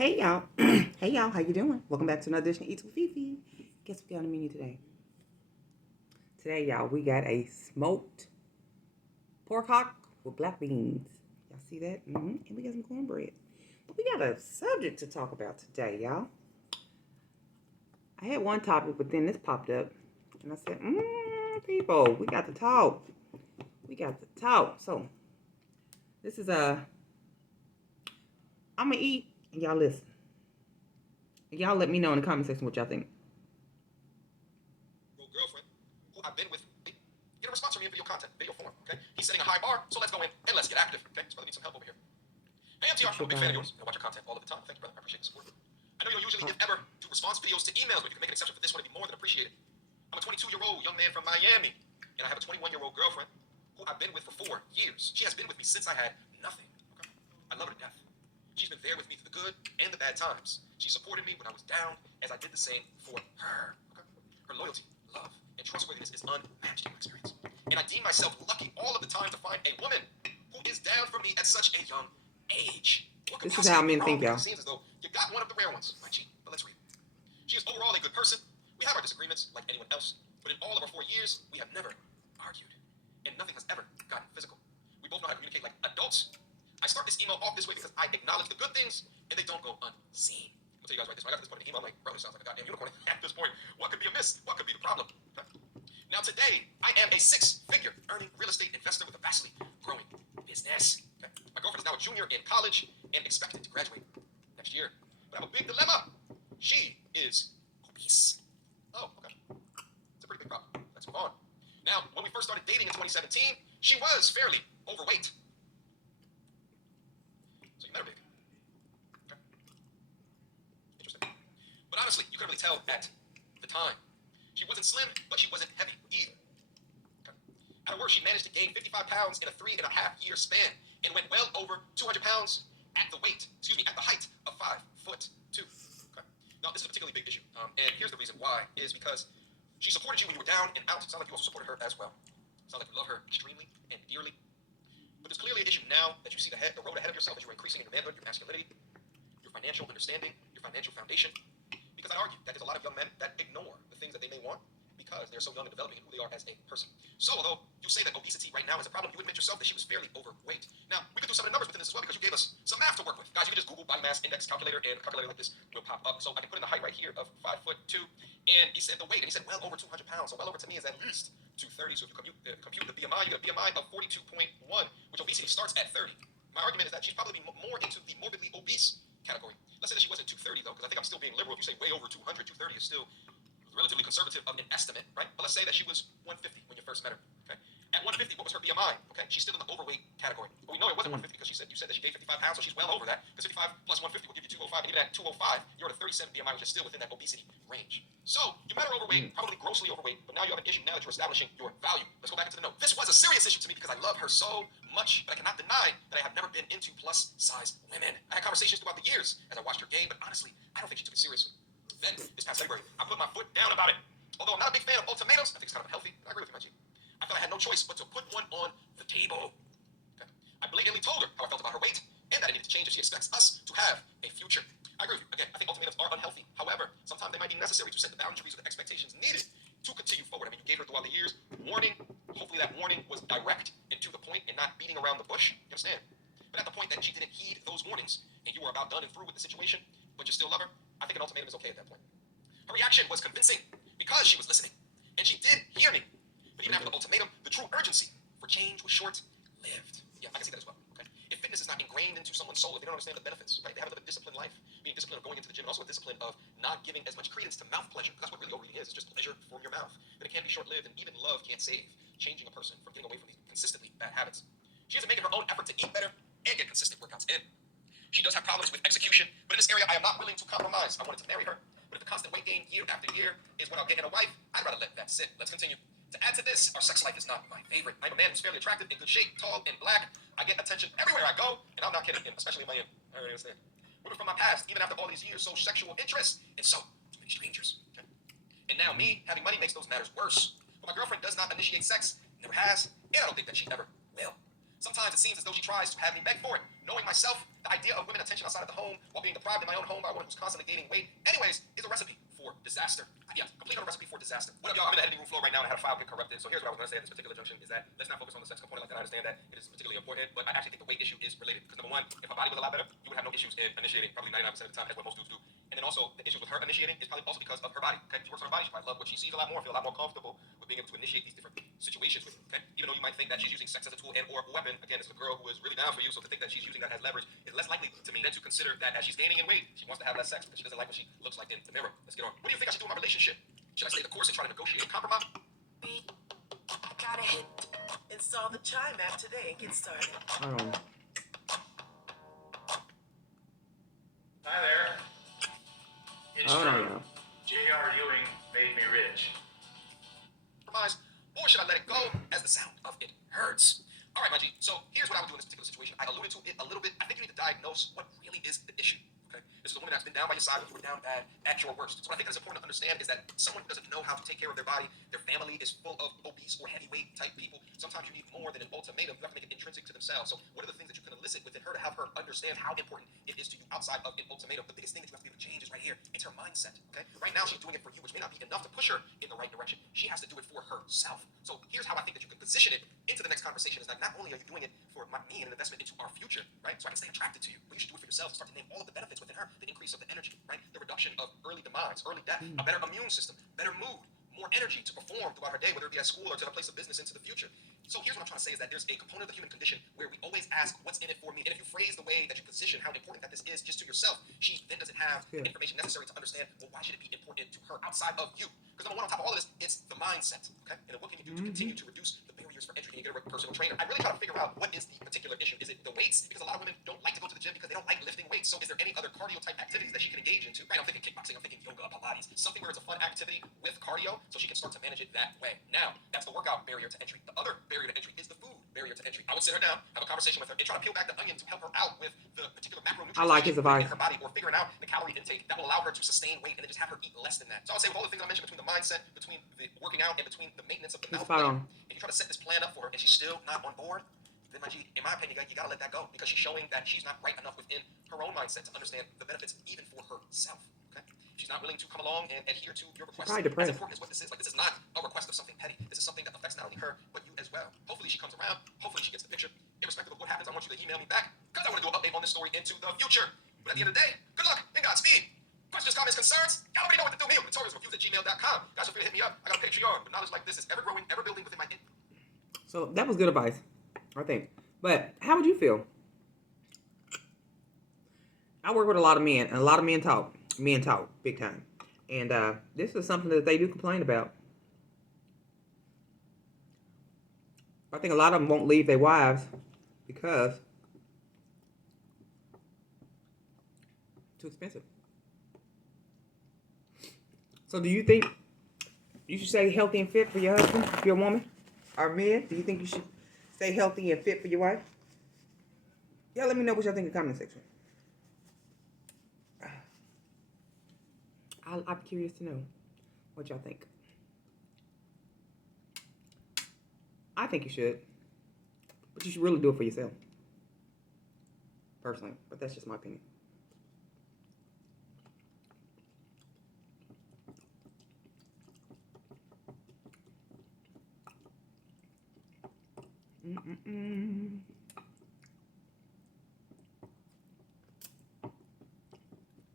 Hey y'all. Hey y'all, how you doing? Welcome back to another edition of Eats with Fefe. Guess what we got on the menu today? Today, y'all, we got a smoked pork hock with black beans. Y'all see that? And we got some cornbread. But we got a subject to talk about today, y'all. I had one topic, but then this popped up. And I said, people, we got to talk. We got to talk. So, this is I'm going to eat and y'all listen. Y'all let me know in the comment section what y'all think. Girlfriend, who I've been with, get a response from me in video content, video form, okay? He's setting a high bar, so let's go in and let's get active, okay? His brother needs some help over here. Hey, MTR, I'm a big fan of yours. I watch your content all of the time. Thank you, brother. I appreciate the support. I know you don't usually, if ever, do response videos to emails, but if you can make an exception for this one, it'd be more than appreciated. I'm a 22-year-old young man from Miami, and I have a 21-year-old girlfriend who I've been with for 4 years. She has been with me since I had nothing, okay? I love her to death. She's been there with me through the good and the bad times. She supported me when I was down, as I did the same for her, okay? Her loyalty, love, and trustworthiness is unmatched in my experience. And I deem myself lucky all of the time to find a woman who is down for me at such a young age. This is how men think, y'all. It seems as though you got one of the rare ones, my G. But let's read. She is overall a good person. We have our disagreements like anyone else, but in all of our 4 years, we have never argued. And nothing has ever gotten physical. We both know how to communicate like adults. I start this email off this way because I acknowledge the good things and they don't go unseen. I'll tell you guys right this way. I got to this point in the email, I'm like, bro, this sounds like a goddamn unicorn at this point. What could be amiss? What could be the problem? Okay. Now today, I am a 6-figure earning real estate investor with a vastly growing business. Okay. My girlfriend is now a junior in college and expected to graduate next year. But I have a big dilemma. She is obese. Oh, okay. It's a pretty big problem. Let's move on. Now, when we first started dating in 2017, she was fairly overweight. So you met her big. Okay. Interesting. But honestly, you couldn't really tell at the time. She wasn't slim, but she wasn't heavy either. Okay. At her worst, she managed to gain 55 pounds in a 3.5-year span and went well over 200 pounds at the height of 5'2". Okay. Now, this is a particularly big issue, and here's the reason why: is because she supported you when you were down and out. It sounds like you also supported her as well. It sounds like you love her extremely and dearly. But there's clearly an issue now that you see the road ahead of yourself as you're increasing in your manhood, your masculinity, your financial understanding, your financial foundation. Because I argue that there's a lot of young men that ignore the things that they may want because they're so young and developing in who they are as a person. So although you say that obesity right now is a problem, you admit yourself that she was fairly overweight. Now, we could do some of the numbers within this as well because you gave us some math to work with. Guys, you can just Google body mass index calculator, and a calculator like this will pop up. So I can put in the height right here of 5'2", and he said the weight, and he said well over 200 pounds. So well over to me is at least 230. So if you compute the BMI, you get a BMI of 42.1, which obesity starts at 30. My argument is that she's probably more into the morbidly obese category. Let's say that she wasn't 230 though, because I think I'm still being liberal. If you say way over 200, 230 is still relatively conservative of an estimate, right? But let's say that she was 150 when you first met her. Okay. At 150, what was her BMI? Okay, she's still in the overweight category. But we know it wasn't 150 because you said that she gained 55 pounds, so she's well over that. Because 55 plus 150 will give you 205, and even at 205, you're at a 37 BMI, which is still within that obesity range. So you met her overweight, probably grossly overweight, but now you have an issue now that you're establishing your value. Let's go back into the note. This was a serious issue to me because I love her so much, but I cannot deny that I have never been into plus size women. I had conversations throughout the years as I watched her game, but honestly, I don't think she took it seriously. Then, this past February, I put my foot down about it. Although I'm not a big fan of ultimatums, I think it's kind of unhealthy. I agree with you, my G. I felt I had no choice but to put one on the table. Okay. I blatantly told her how I felt about her weight and that I needed to change if she expects us to have a future. I agree with you. Again, I think ultimatums are unhealthy. However, sometimes they might be necessary to set the boundaries or the expectations needed to continue forward. I mean, you gave her throughout the years warning. Hopefully that warning was direct and to the point and not beating around the bush. You understand? But at the point that she didn't heed those warnings and you were about done and through with the situation, but you still love her, I think an ultimatum is okay at that point. Her reaction was convincing because she was listening. And she did hear me. But even after the ultimatum, the true urgency for change was short-lived. Yeah, I can see that as well. Okay. If fitness is not ingrained into someone's soul, if they don't understand the benefits, right? They haven't lived a disciplined life, meaning discipline of going into the gym, and also a discipline of not giving as much credence to mouth pleasure. Because that's what really overeating is. It's just pleasure from your mouth. Then it can be short-lived, and even love can't save changing a person from getting away from these consistently bad habits. She isn't making her own effort to eat better and get consistent workouts in. She does have problems with execution, but in this area, I am not willing to compromise. I wanted to marry her. But if the constant weight gain year after year is what I'll get in a wife, I'd rather let that sit. Let's continue. To add to this, our sex life is not my favorite. I'm a man who's fairly attractive, in good shape, tall, and black. I get attention everywhere I go, and I'm not kidding, especially in Miami. I already understand. Women from my past, even after all these years, show sexual interest, and so do many strangers. Okay? And now me, having money makes those matters worse. But my girlfriend does not initiate sex, never has, and I don't think that she ever will. Sometimes it seems as though she tries to have me beg for it. Knowing myself, the idea of women attention outside of the home while being deprived in my own home by one who's constantly gaining weight, anyways, is a recipe for disaster. Yeah, complete on a recipe for disaster. What up, y'all? I'm in the editing room floor right now and I had a file get corrupted. So here's what I was going to say at this particular junction is that let's not focus on the sex component like that. I understand that it is particularly important, but I actually think the weight issue is related. Because number one, if her body was a lot better, you would have no issues in initiating probably 99% of the time. That's what most dudes do. And then also, the issue with her initiating is probably also because of her body. Okay, she works on her body. She probably love what she sees a lot more, feel a lot more comfortable with being able to initiate these different situations with you. Okay, even though you might think that she's using sex as a tool and or a weapon, again, it's a girl who is really down for you. So to think that she's using that as leverage is less likely to me than to consider that as she's gaining in weight, she wants to have less sex because she doesn't like what she looks like in the mirror. Let's get on. What do you think I should do in my relationship? Should I stay the course and try to negotiate and compromise? We gotta install the Chime app today and get started. Hi there. It's true. J.R. Ewing made me rich. Compromise, or should I let it go as the sound of it hurts? All right, my G. So here's what I would do in this particular situation. I alluded to it a little bit. I think you need to diagnose what really is the issue. Okay, this is a woman that's been down by your side when you were down bad at your worst. So what I think is important to understand is that someone who doesn't know how to take care of their body, their family is full of obese or heavyweight type people. Sometimes you need more than an ultimatum. You have to make it intrinsic to themselves. So what are the things that you can elicit within her to have her understand how important it is to you outside of an ultimatum? The biggest thing that you have to be able to change is right here. It's her mindset. Okay, right now she's doing it for you, which may not be enough to push her in the right direction. She has to do it for herself. So here's how I think that you can position it into the next conversation: is that not only are you doing it for me and an investment into our future, right? So I can stay attracted to you, but you should do it for yourself and start to name all of the benefits within her. The increase of the energy, right? The reduction of early demise, early death, a better immune system, better mood, more energy to perform throughout her day, whether it be at school or to her place of business into the future. So here's what I'm trying to say is that there's a component of the human condition where we always ask, what's in it for me? And if you phrase the way that you position how important that this is just to yourself, she then doesn't have the information necessary to understand, well, why should it be important to her outside of you? Because number one, on top of all of this, it's the mindset, okay? And then what can you do to continue to reduce the barriers for entry? Can you get a personal trainer? I really try to figure out what is the particular issue. Is it the weights? Because a lot of women don't like to go to the gym because they don't like lifting weights. So is there any other cardio type activities that she can engage into? Right, I'm thinking kickboxing, I'm thinking yoga, Pilates, something where it's a fun activity with cardio so she can start to manage it that way. Now, that's the workout barrier to entry. The other barrier to entry is the food barrier to entry. I would sit her down, have a conversation with her, and try to peel back the onion to help her out with the particular macronutrients I like his advice. in her body, or figuring out the calorie intake that will allow her to sustain weight and then just have her eat less than that. So I would say with all the things I mentioned between the mindset, between the working out, and between the maintenance of the mouth, and you try to set this plan up for her and she's still not on board, then my G, in my opinion, you gotta let that go, because she's showing that she's not right enough within her own mindset to understand the benefits even for herself. Okay? She's not willing to come along and adhere to your requests. As important as what this is, like, this is not a request of something petty. This is something that affects not only her, but you as well. Hopefully she comes around. Hopefully she gets the picture. Irrespective of what happens, I want you to email me back, because I want to do an update on this story into the future. But at the end of the day, good luck and Godspeed. Questions, comments, concerns? Y'all already know what to do. Me, notorious@gmail.com. Guys, feel free to hit me up. I got a Patreon. But knowledge like this is ever growing, ever building within my head. So that was good advice, I think. But how would you feel? I work with a lot of men, and a lot of men talk. Men talk big time. And this is something that they do complain about. I think a lot of them won't leave their wives because it's too expensive. So do you think you should stay healthy and fit for your husband, if you're a woman? Or men, do you think you should stay healthy and fit for your wife? Yeah, let me know what y'all think in the comment section. I'm curious to know what y'all think. I think you should. But you should really do it for yourself. Personally. But that's just my opinion.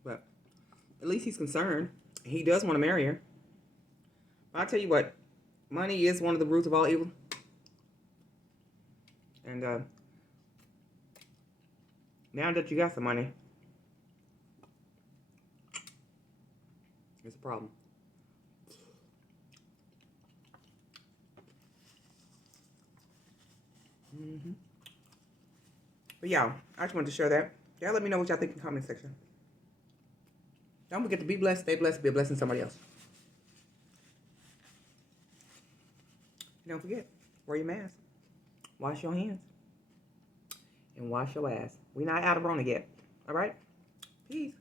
But at least he's concerned. He does want to marry her. But I tell you what, money is one of the roots of all evil. And now that you got some money, it's a problem. But yeah, I just wanted to share that. Y'all let me know what y'all think in the comment section. Don't forget to be blessed, stay blessed, be a blessing to somebody else. And don't forget, wear your mask, wash your hands, and wash your ass. We're not out of Rona yet. All right? Peace.